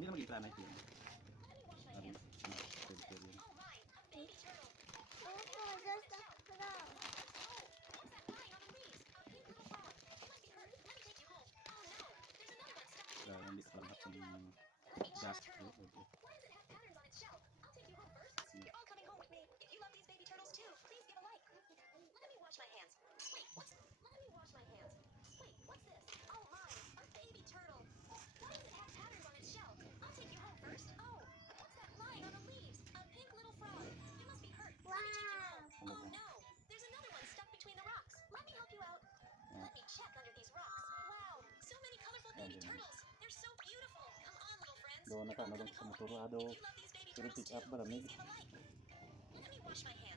Hindi naman ikla na ito yun. Let me wash my Parang hands. pwede yun. Oh my, a baby turtle. Oh, just a frog. Oh, what's that lying on the leaves? A pink little frog. You must be hurt. Let me take you home. Oh no, there's another one stuck between the Kaya hindi rocks. pa Let me lahat help you out. ng Let me wash gas. the turtle. Why does it have patterns on its shell? I'll take you home first. You're all coming home with me. If you love these baby turtles too, please give a like. Let me wash my hands. Wait, what's? Let me wash my hands. Wait, what's this? Oh my, a baby turtle. Why does it have patterns on its shell? I'll take you home first. Oh, what's that lying on the leaves? A pink little frog. You must be hurt. Let me take you home. Wow. Oh no, there's another one stuck between the rocks. Let me help you out. Let me check under these rocks. Wow, so many colorful baby turtles. They're so beautiful. Come on, little friends. Doon na You're ka all na coming sa home with me. motorado. If you love these baby Pero turtles pick too, up ba please lamig? give a like. Let me wash my hands.